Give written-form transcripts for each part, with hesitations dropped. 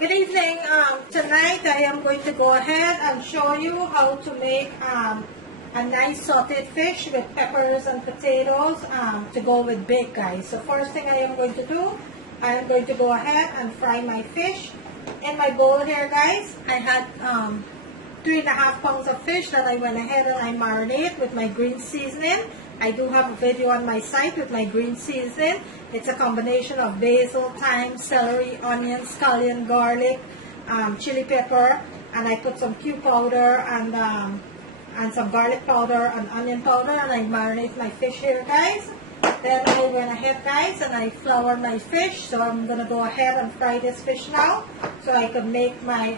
Good evening. Tonight I am going to go ahead and show you how to make a nice sauteed fish with peppers and potatoes to go with bake, guys. So first thing I am going to do, I am going to go ahead and fry my fish. In my bowl here, guys, I had 3.5 pounds of fish that I went ahead and I marinate with my green seasoning. I do have a video on my site with my green seasoning. It's a combination of basil, thyme, celery, onion, scallion, garlic, chili pepper, and I put some Q powder and some garlic powder and onion powder, and I marinate my fish here, guys. Then I went ahead, guys, and I floured my fish. So I'm gonna go ahead and fry this fish now, so I can make my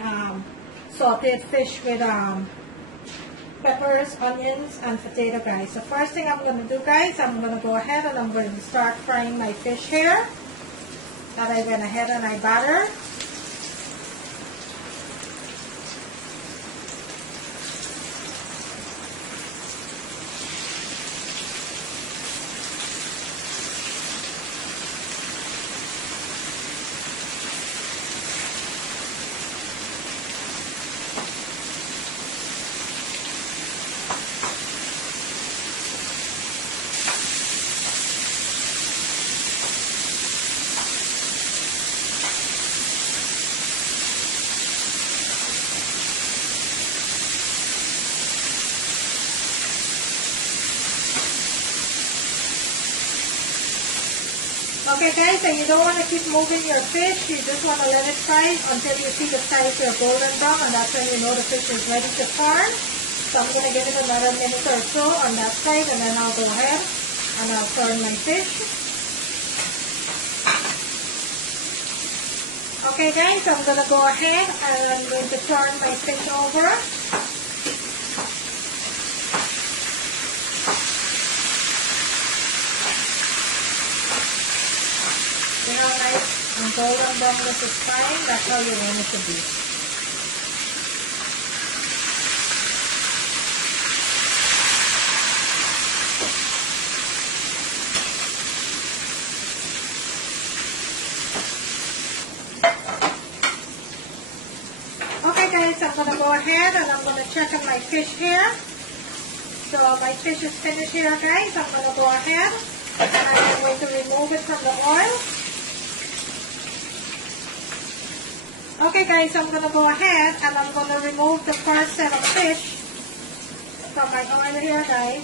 sauteed fish with peppers, onions, and potato, guys. So first thing I'm going to do, guys, I'm going to go ahead and I'm going to start frying my fish here that I went ahead and I battered. Okay, guys, and you don't want to keep moving your fish. You just want to let it fry until you see the sides are golden brown, and that's when you know the fish is ready to turn. So I'm going to give it another minute or so on that side, and then I'll go ahead and I'll turn my fish. Okay, guys, I'm going to go ahead and I'm going to turn my fish over. See how nice and golden brown this is frying? That's how you want it to be. Okay, guys, I'm going to go ahead and I'm going to check on my fish here. So my fish is finished here, guys. I'm going to go ahead and I'm going to remove it from the oil. Okay, guys, I'm going to go ahead and I'm going to remove the first set of fish from my oil here, guys.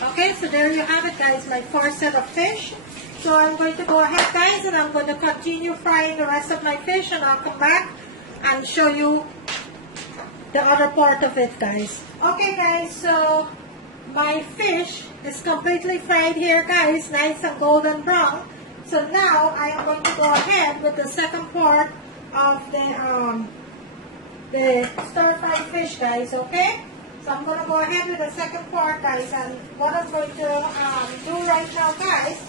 Okay, so there you have it, guys, my first set of fish. So I'm going to go ahead, guys, and I'm going to continue frying the rest of my fish, and I'll come back and show you the other part of it, guys. Okay, guys, so my fish is completely fried here, guys, nice and golden brown. So now I am going to go ahead with the second part of the stir-fried fish, guys, okay? So I'm going to go ahead with the second part, guys, and what I'm going to do right now, guys,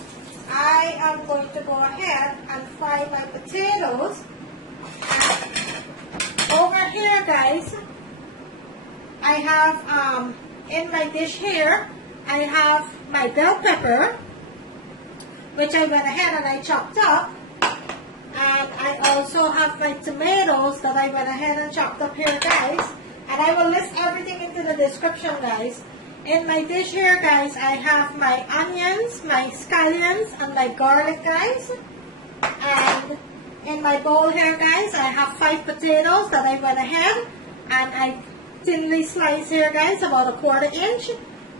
I am going to go ahead and fry my potatoes. And over here, guys, I have, in my dish here, I have my bell pepper, which I went ahead and I chopped up. And I also have my tomatoes that I went ahead and chopped up here, guys. And I will list everything into the description, guys. In my dish here, guys, I have my onions, my scallions, and my garlic, guys. And in my bowl here, guys, I have 5 potatoes that I went ahead and I thinly sliced here, guys, about 1/4 inch.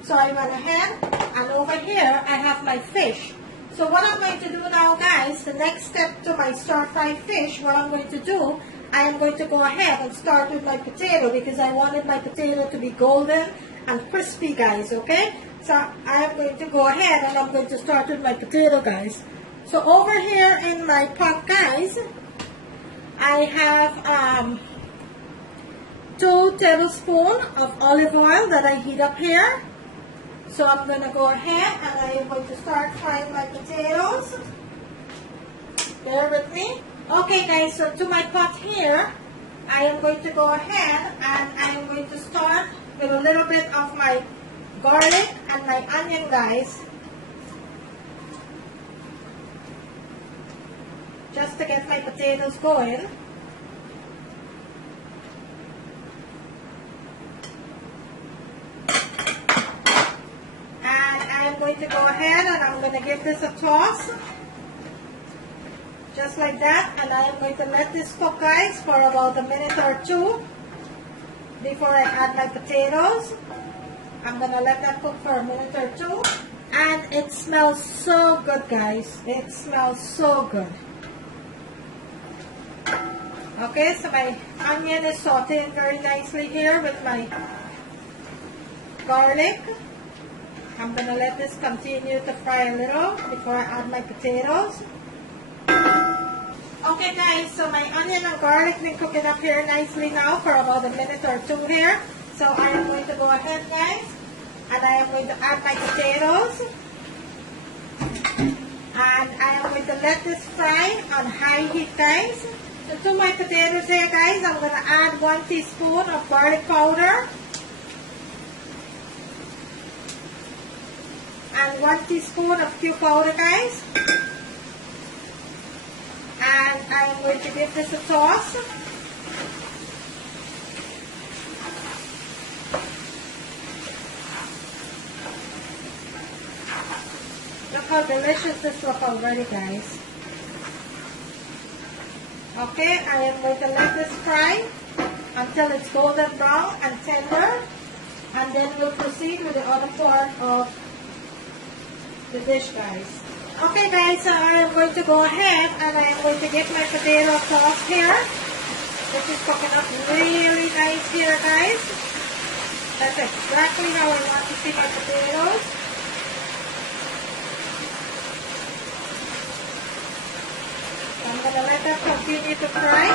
So I went ahead, and over here, I have my fish. So what I'm going to do now, guys, the next step to my stir-fried fish, what I'm going to do, I am going to go ahead and start with my potato because I wanted my potato to be golden and crispy, guys, okay? So I am going to go ahead and I'm going to start with my potato, guys. So over here in my pot, guys, I have 2 tablespoons of olive oil that I heat up here. So I'm going to go ahead and I am going to start frying my potatoes. Bear with me. Okay guys, so to my pot here, I am going to go ahead and I am going to start with a little bit of my garlic and my onion, guys. Just to get my potatoes going. I'm going to go ahead and I'm going to give this a toss. Just like that. And I am going to let this cook, guys, for about a minute or two before I add my potatoes. I'm going to let that cook for a minute or two. And it smells so good, guys. It smells so good. Okay, so my onion is sauteing very nicely here with my garlic. I'm going to let this continue to fry a little before I add my potatoes. Okay guys, so my onion and garlic been cooking up here nicely now for about a minute or two here. So I am going to go ahead, guys, and I am going to add my potatoes. And I am going to let this fry on high heat, guys. So to my potatoes here, guys, I'm going to add 1 teaspoon of garlic powder. And 1 teaspoon of cube powder, guys. And I am going to give this a toss. Look how delicious this looks already, guys. Okay, I am going to let this fry until it's golden brown and tender. And then we'll proceed with the other part of the dish, guys. Okay guys, so I am going to go ahead and I am going to get my potato sauce here. This is cooking up really nice here, guys. That's exactly how I want to see my potatoes. I'm going to let that continue to fry.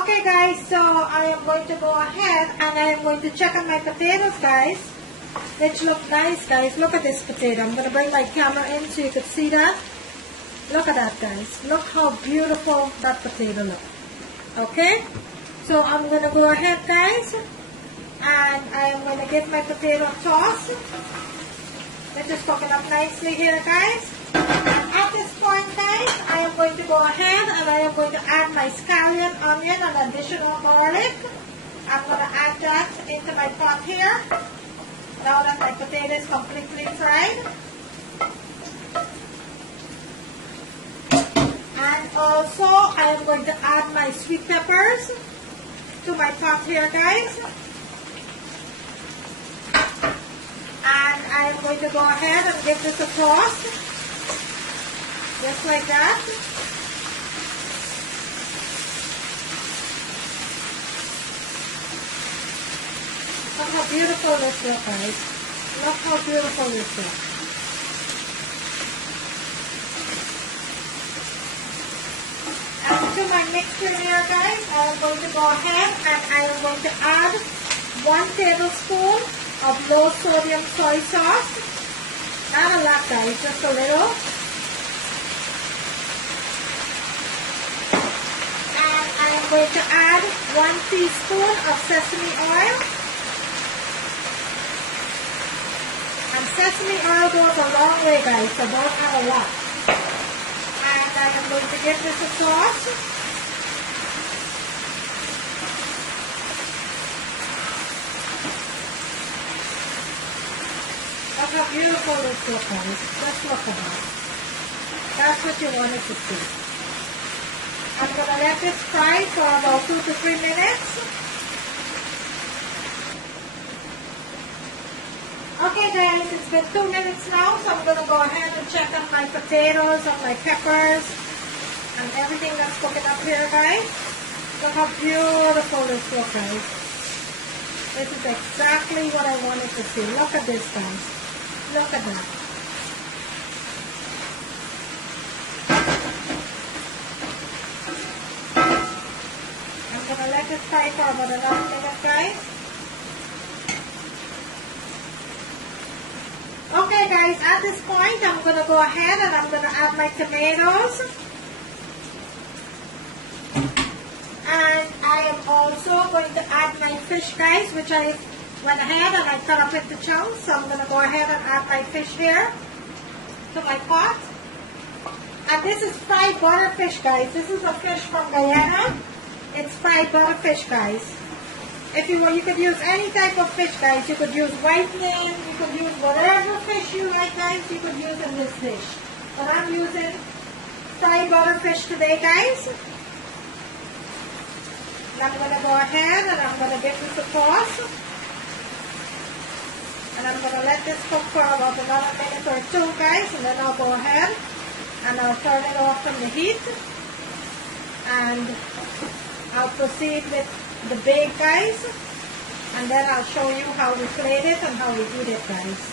Okay guys, so I am going to go ahead and I am going to check on my potatoes, guys. Which look nice, guys. Look at this potato. I'm going to bring my camera in so you can see that. Look at that, guys. Look how beautiful that potato looks. Okay? So I'm going to go ahead, guys, and I am going to give my potato a toss. This is cooking up nicely here, guys. And at this point, guys, I am going to go ahead and I am going to add my scallion, onion, and additional garlic. I'm going to add that into my pot here. Now that my potato is completely fried. And also, I am going to add my sweet peppers to my pot here, guys. And I am going to go ahead and give this a toss. Just like that. Look how beautiful this looks, guys. Look how beautiful this looks. And to my mixture here, guys, I am going to go ahead and I am going to add 1 tablespoon of low sodium soy sauce. Not a lot, guys, just a little. And I am going to add 1 teaspoon of sesame oil. And sesame oil goes a long way, guys, so don't add a lot. And I am going to give this a toss. Look how beautiful this looks, guys. Just look at that. That's what you wanted to see. I'm going to let this fry for about 2 to 3 minutes. Okay guys, it's been 2 minutes now, so I'm going to go ahead and check on my potatoes, on my peppers, and everything that's cooking up here, guys. Look how beautiful this looks, guys. This is exactly what I wanted to see. Look at this, guys. Look at that. I'm going to let this fry for about another minute, guys. guys, at this point, I'm going to go ahead and I'm going to add my tomatoes. And I am also going to add my fish, guys, which I went ahead and I cut up into chunks. So I'm going to go ahead and add my fish here to my pot. And this is fried butter fish, guys. This is a fish from Guyana. It's fried butter fish, guys. If you want, you could use any type of fish, guys. You could use whitening, you could use whatever fish you like, guys. You could use in this dish. But I'm using fried butter fish today, guys. And I'm going to go ahead and I'm going to give this a toss. And I'm going to let this cook for about another minute or two, guys. And then I'll go ahead and I'll turn it off from the heat. And I'll proceed with the bake, guys. And then I'll show you how we plate it and how we eat it, guys.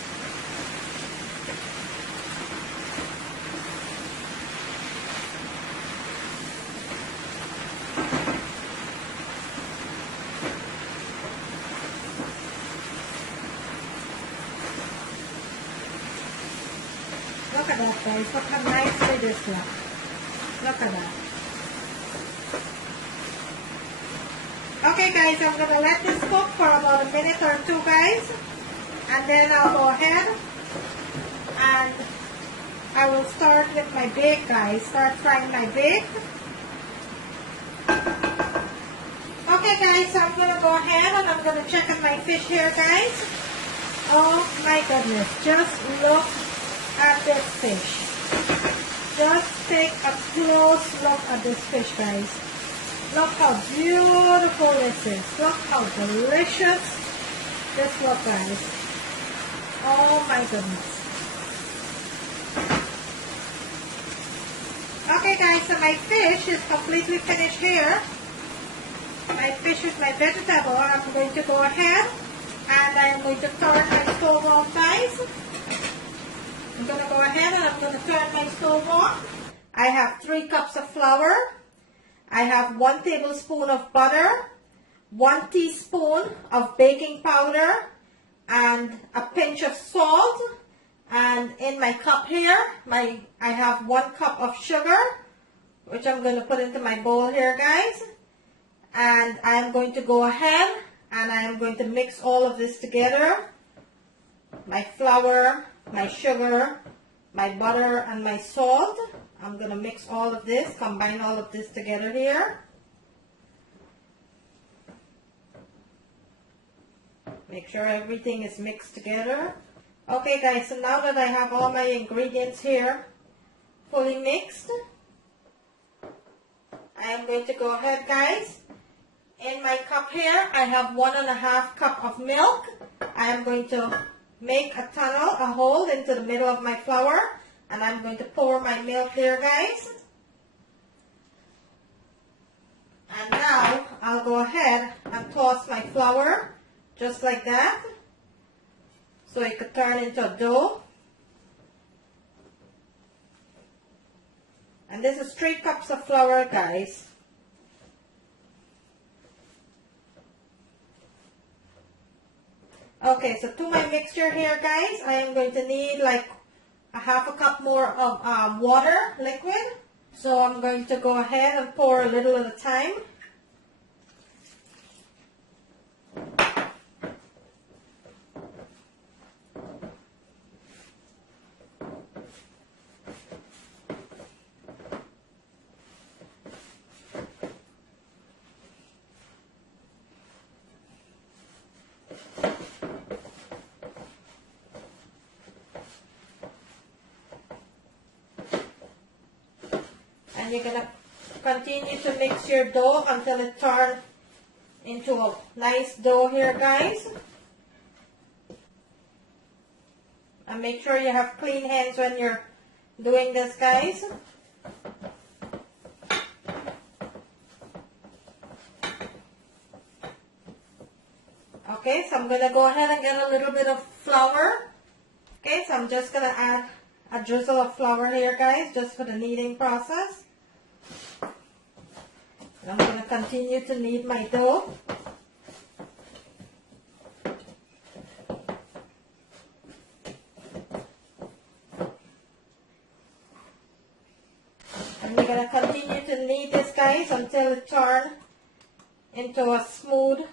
Look at that, guys. Look how nicely this looks. Look at that. Okay, guys, I'm going to let this cook for about a minute or two, guys. And then I'll go ahead and I will start with my bake, guys. Start frying my bake. Okay, guys, so I'm going to go ahead and I'm going to check on my fish here, guys. Oh, my goodness. Just look at this fish. Just take a close look at this fish, guys. Look how beautiful this is. Look how delicious this looks, guys. Oh my goodness. Okay, guys, so my fish is completely finished here. My fish is my vegetable. I'm going to go ahead and I'm going to turn my stove on, guys. I'm going to go ahead and I'm going to turn my stove on. I have 3 cups of flour. I have 1 tablespoon of butter, 1 teaspoon of baking powder, and a pinch of salt. And in my cup here, I have 1 cup of sugar, which I'm going to put into my bowl here, guys. And I'm going to go ahead and I'm going to mix all of this together. My flour, my sugar, my butter, and my salt. I'm going to mix all of this, combine all of this together here. Make sure everything is mixed together. Okay, guys, so now that I have all my ingredients here fully mixed, I am going to go ahead, guys. In my cup here, I have 1.5 cup of milk. I am going to make a tunnel, a hole into the middle of my flour. And I'm going to pour my milk there, guys. And now I'll go ahead and toss my flour just like that, so it could turn into a dough. And this is 3 cups of flour, guys. Okay, so to my mixture here, guys, I am going to need like a 1/2 cup more of water, liquid. So I'm going to go ahead and pour a little at a time. And you're going to continue to mix your dough until it turns into a nice dough here, guys. And make sure you have clean hands when you're doing this, guys. Okay, so I'm going to go ahead and get a little bit of flour. Okay, so I'm just going to add a drizzle of flour here, guys, just for the kneading process. I'm going to continue to knead my dough. guys, until it turns into a smooth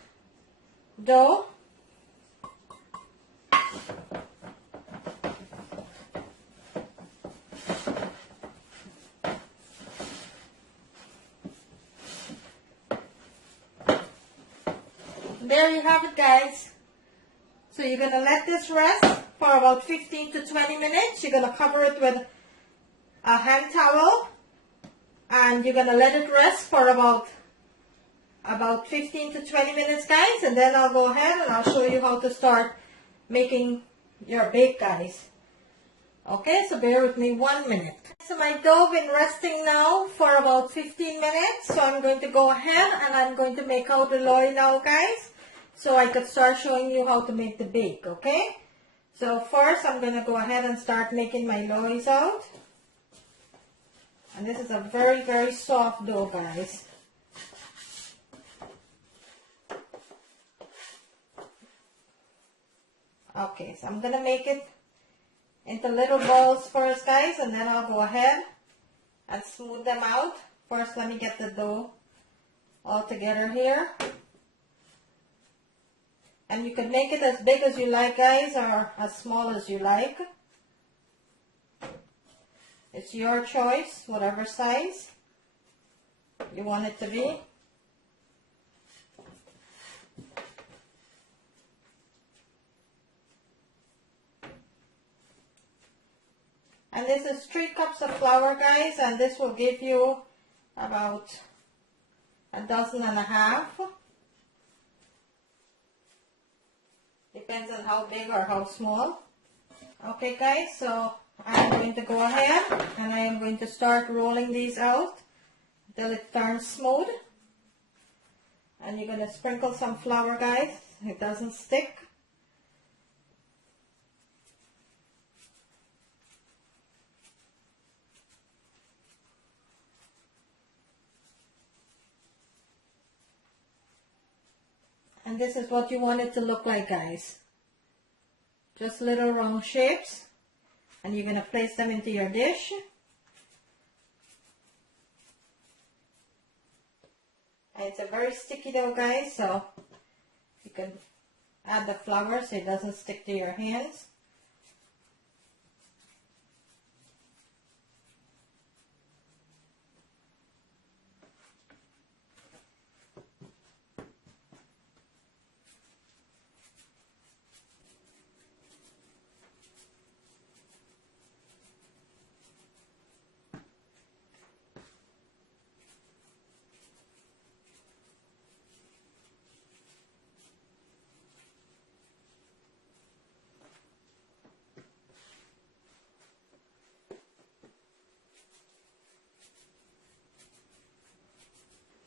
dough. There you have it, guys. So you're going to let this rest for about 15 to 20 minutes. You're going to cover it with a hand towel, and you're going to let it rest for about 15 to 20 minutes, guys, and then I'll go ahead and I'll show you how to start making your bake, guys. Okay, so bear with me 1 minute. So my dough been resting now for about 15 minutes, so I'm going to go ahead and I'm going to make out the loy now, guys, so I could start showing you how to make the bake. Okay, so first I'm going to go ahead and start making my loys out, and this is a very, very soft dough, guys. Okay, so I'm going to make it into little balls first, guys, and then I'll go ahead and smooth them out. First, let me get the dough all together here. And you can make it as big as you like, guys, or as small as you like. It's your choice, whatever size you want it to be. And this is 3 cups of flour, guys, and this will give you about 1.5 dozen. Depends on how big or how small. Okay, guys, so I'm going to go ahead and I am going to start rolling these out until it turns smooth. And you're going to sprinkle some flour, guys, it doesn't stick. And this is what you want it to look like, guys. Just little round shapes. And you're going to place them into your dish. And it's a very sticky dough, guys, so you can add the flour so it doesn't stick to your hands.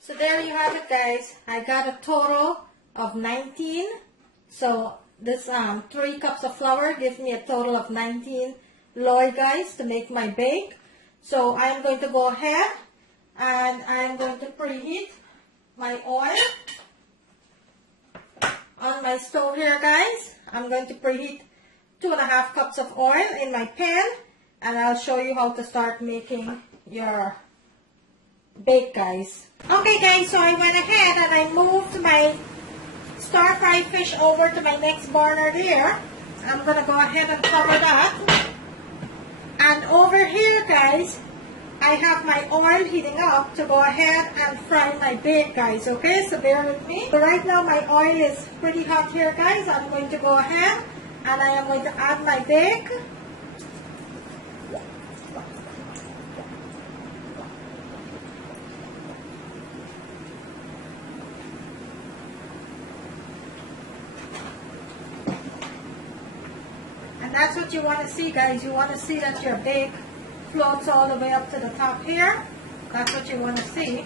So there you have it, guys. I got a total of 19. So this 3 cups of flour gives me a total of 19 loy, guys, to make my bake. So I'm going to go ahead and I'm going to preheat my oil on my stove here, guys. I'm going to preheat 2.5 cups of oil in my pan, and I'll show you how to start making your bake, guys. Okay, guys, so I went ahead and I moved my stir-fried fish over to my next burner there. I'm gonna go ahead and cover that. And over here, guys, I have my oil heating up to go ahead and fry my bake, guys. Okay, so bear with me. So right now my oil is pretty hot here, guys. I'm going to go ahead and I am going to add my bake. And that's what you want to see, guys. You want to see that your bake floats all the way up to the top here. That's what you want to see.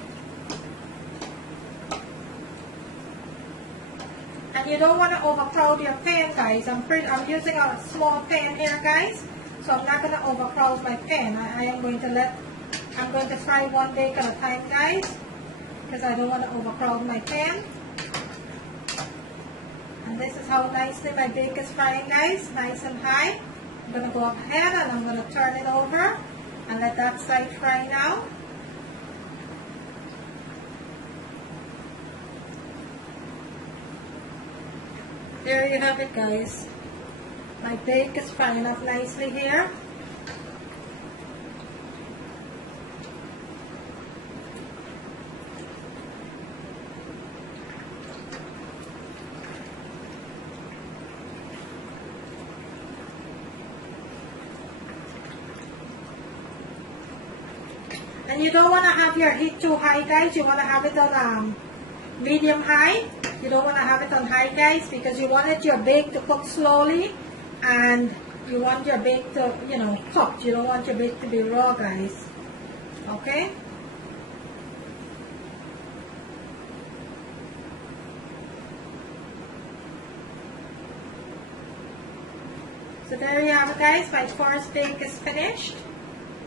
And you don't want to overcrowd your pan, guys. I'm using a small pan here, guys. So I'm not going to overcrowd my pan. I'm going to fry one bake at a time, guys, because I don't want to overcrowd my pan. And this is how nicely my bake is frying, guys, nice and high. I'm going to go ahead and I'm going to turn it over and let that side fry now. There you have it, guys. My bake is frying up nicely here. And you don't want to have your heat too high, guys. You want to have it on medium high. You don't want to have it on high, guys, because you want your bake to cook slowly, and you want your bake to, cooked. You don't want your bake to be raw, guys. Okay? So there you have it, guys. My first bake is finished.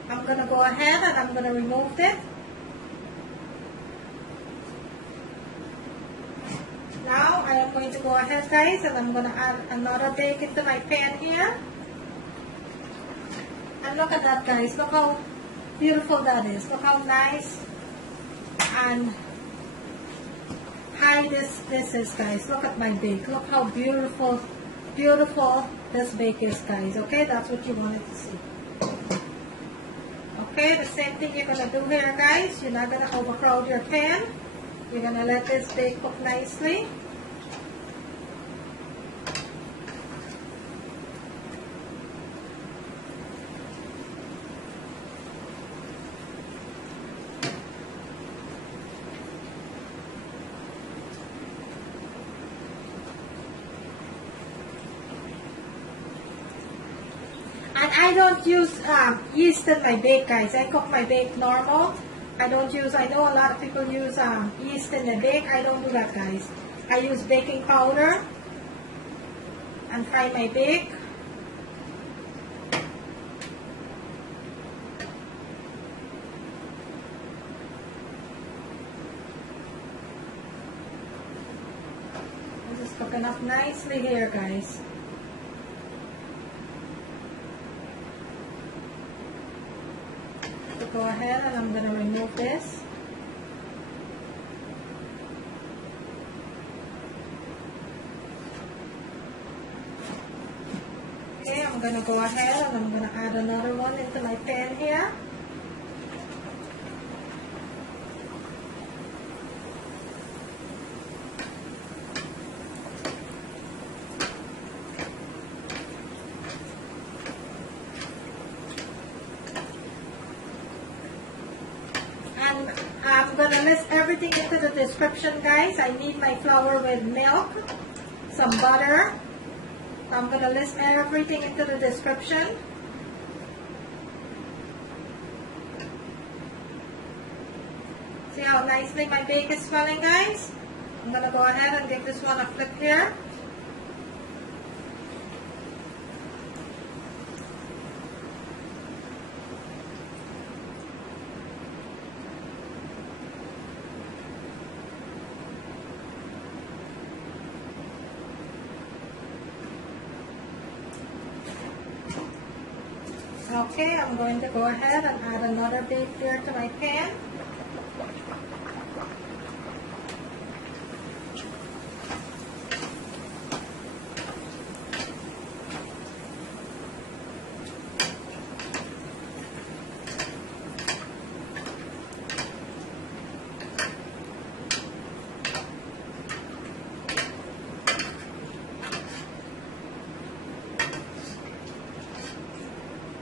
I'm going to go ahead and I'm going to remove it. Now I am going to go ahead, guys, and I'm going to add another bake into my pan here. And look at that, guys. Look how beautiful that is. Look how nice and high this is, guys. Look at my bake. Look how beautiful this bake is, guys. Okay, that's what you wanted to see. Okay, the same thing you're going to do here, guys. You're not going to overcrowd your pan. You're going to let this bake cook nicely. And I don't use yeast in my bake, guys. I cook my bake normal. I don't use, I know a lot of people use yeast in the bake. I don't do that, guys. I use baking powder and fry my bake. This is cooking up nicely here, guys. So go ahead and I'm going to remove this. Okay, I'm going to go ahead and I'm going to add another one into my pan here. And I'm going to list everything into the description, guys. I need my flour with milk, some butter. I'm going to list everything into the description. See how nicely my bake is swelling, guys? I'm going to go ahead and give this one a flip here. Okay, I'm going to go ahead and add another bake here to my pan.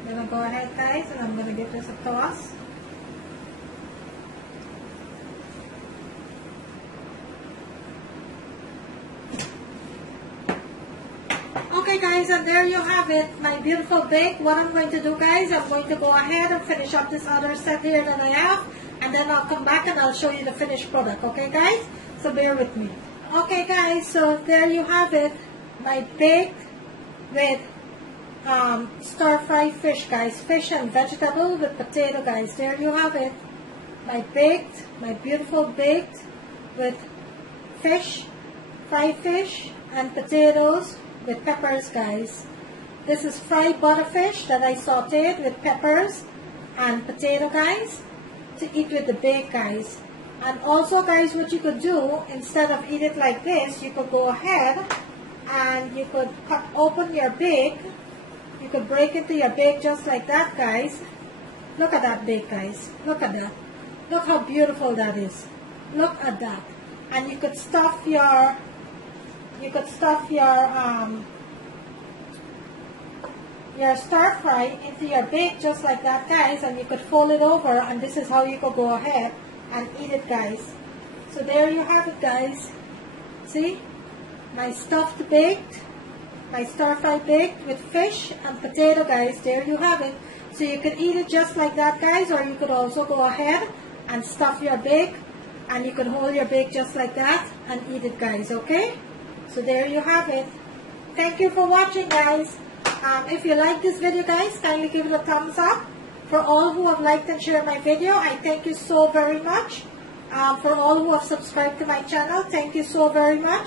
I'm going to go ahead, guys, and I'm going to give this a toss. Okay, guys, and there you have it, my beautiful bake. What I'm going to do, guys, I'm going to go ahead and finish up this other set here that I have, and then I'll come back and I'll show you the finished product. Okay, guys? So bear with me. Okay, guys, so there you have it, my bake with stir-fried fish, guys. Fish and vegetable with potato, guys. There you have it. My beautiful baked with fish, fried fish, and potatoes with peppers, guys. This is fried butterfish that I sauteed with peppers and potato, guys, to eat with the bake, guys. And also, guys, what you could do, instead of eat it like this, you could go ahead and you could cut open your bake. You could break into your bake just like that, guys. Look at that bake, guys. Look at that. Look how beautiful that is. Look at that. And you could stuff your stir fry into your bake just like that, guys, and you could fold it over, and this is how you could go ahead and eat it, guys. So there you have it, guys. See, my stuffed baked, my stir fry baked with fish and potato, guys. There you have it. So you could eat it just like that, guys, or you could also go ahead and stuff your bake, and you could hold your bake just like that and eat it, guys. Okay, so there you have it. Thank you for watching, guys. If you like this video, guys, kindly give it a thumbs up. For all who have liked and shared my video, I thank you so very much. For all who have subscribed to my channel, thank you so very much.